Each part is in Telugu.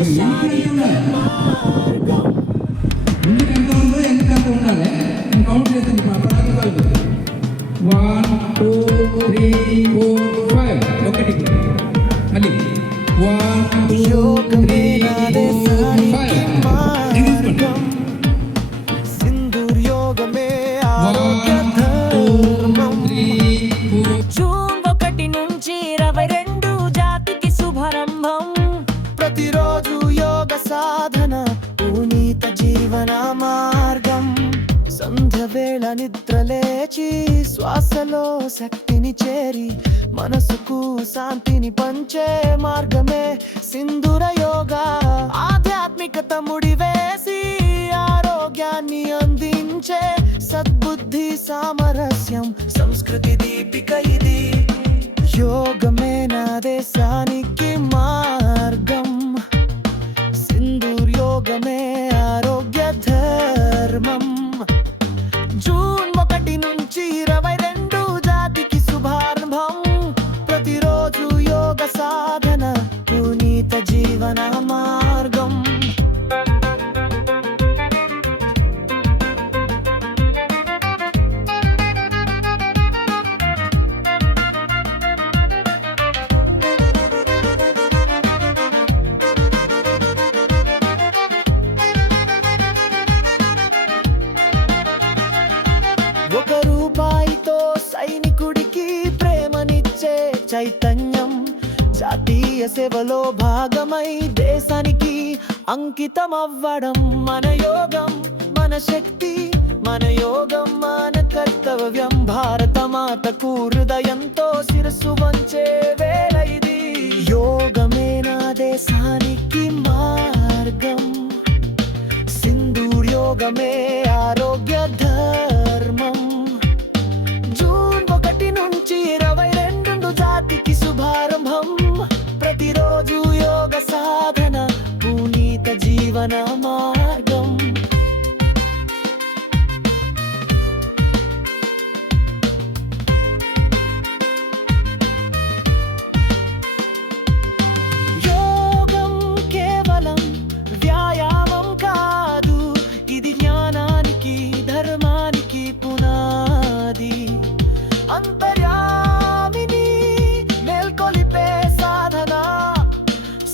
ఉండాలి. కౌంట్ చేస్తాను 1 2 3 4 5 ఒకటి మళ్ళీ 1 2 3 4 5 సింధూర్ యోగమే ఆరోగ్య ధర్మం. జూన్ 1 నుంచి 22 జాతికి శుభారంభం. ప్రతిరోజు యోగ సాధన పునీత జీవన మార్గం. సంధ్య వేళ నిద్ర లేచి శ్వాసలో శక్తిని చేరి మనసుకు శాంతిని పంచే మార్గమే సింధూర యోగా. ఆధ్యాత్మికత ముడివేసి ఆరోగ్యాన్ని అందించే సద్బుద్ధి సామరస్యం సంస్కృతి దీపిక ఇది. యోగమే నా దేశానికి మార్గం. సింధూర్ యోగమే ఆరోగ్య ధర్మం. జూన్ 1 నుంచి 22 జాతికి శుభారంభం. ప్రతిరోజు యోగ సాధన పునీత జీవన మార్గం. రూపాయితో సైనికుడికి ప్రేమనిచ్చే చైతన్యం. జాతీయ సేవలో భాగమై దేశానికి అంకితమవ్వడం మన యోగం, మన శక్తి, మన యోగం, మన కర్తవ్యం. భారత మాతకు హృదయంతో శిరస్సు వంచే వేళ ఇది. యోగమే నా దేశానికి మార్గం. సింధూర్ యోగమే ఆరోగ్య ధర్మం. జూన్ 1 నుంచి 22 జాతికి శుభారంభం. ప్రతిరోజు యోగ సాధన పునీత జీవన మార్గం. యోగం కేవలం వ్యాయామం కాదు, ఇది జ్ఞానానికి ధర్మానికి పునాది. అంతర్యామిని మేల్కొలిపే సాధన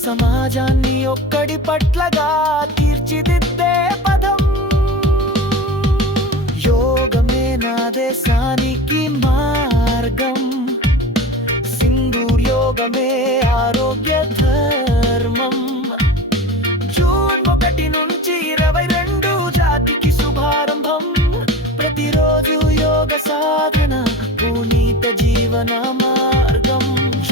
సమాజాన్ని ఒక్కడి పట్లగా తీర్చిదిద్దే పదం. యోగమే నా దేశానికి మార్గం. సింధూర్ యోగమే ఆరోగ్య ధర్మం. జూన్ 1 నుంచి 22 జాతికి శుభారంభం. ప్రతిరోజు యోగ సాధన పునీత జీవన మార్గం.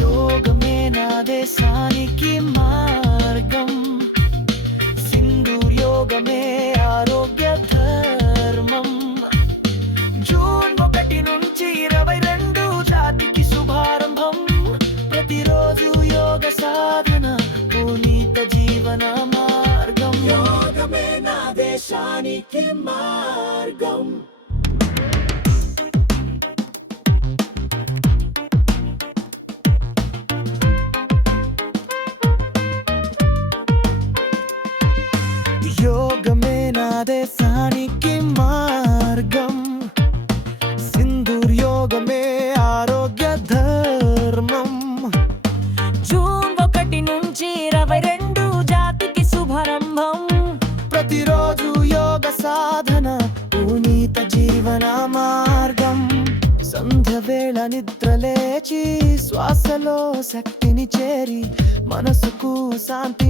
యోగమే నా దేశానికి మార్గం. సింధూర్ యోగమే ఆరోగ్య ధర్మం. జూన్ 1 నుంచి 22 జాతికి శుభారంభం. ప్రతిరోజు యోగ సాధన పునీత జీవన మార్గం. యోగమే నా దేశానికి మార్గం. యోగమే నా దేశానికి మార్గం. సింధూర్ యోగమే ఆరోగ్య ధర్మం. జూన్ 1 నుంచి 22 జాతికి శుభారంభం. ప్రతిరోజు యోగ సాధన పునీత జీవన మార్గం. సంధ్య వేళ నిద్ర లేచి శ్వాసలో శక్తిని చేరి మనసుకు శాంతిని